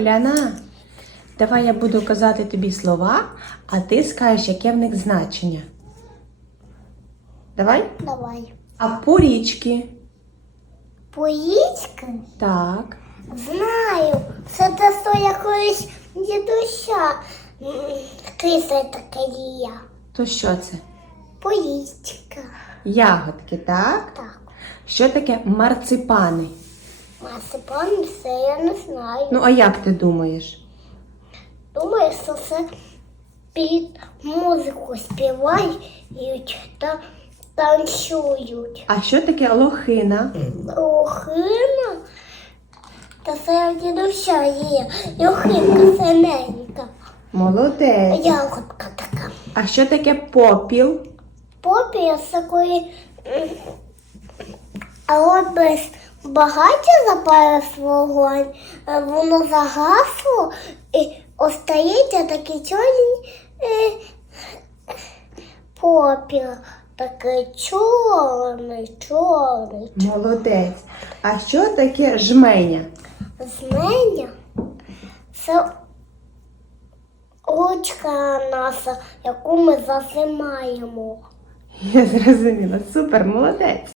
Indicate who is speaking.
Speaker 1: Ляна, давай я буду казати тобі слова, а ти скажеш, яке в них значення. Давай.
Speaker 2: Давай.
Speaker 1: А порічки.
Speaker 2: Поїздки?
Speaker 1: Так.
Speaker 2: Знаю. Це те, що я колись дідуся м, кисле таке є.
Speaker 1: То що це?
Speaker 2: Поїздка.
Speaker 1: Ягодки, так?
Speaker 2: Так.
Speaker 1: Що таке марципани?
Speaker 2: Марсипан, це я не знаю.
Speaker 1: Ну, а як ти думаєш?
Speaker 2: Думаю, що це під музику співають та танцюють.
Speaker 1: А що таке лохина?
Speaker 2: Охина? Та це дідуся є. І охинка синенька.
Speaker 1: Молодець.
Speaker 2: Ягодка така.
Speaker 1: А що таке попіл?
Speaker 2: Попія з такої. А от без багаття запалив вогонь, е, воно загасло і остається такий чорний е, попіл. Такий чорний, чорний.
Speaker 1: Молодець. А що таке жменя?
Speaker 2: Зменя це ручка наша, яку ми засимаємо.
Speaker 1: Я зрозуміла. Супер, молодець.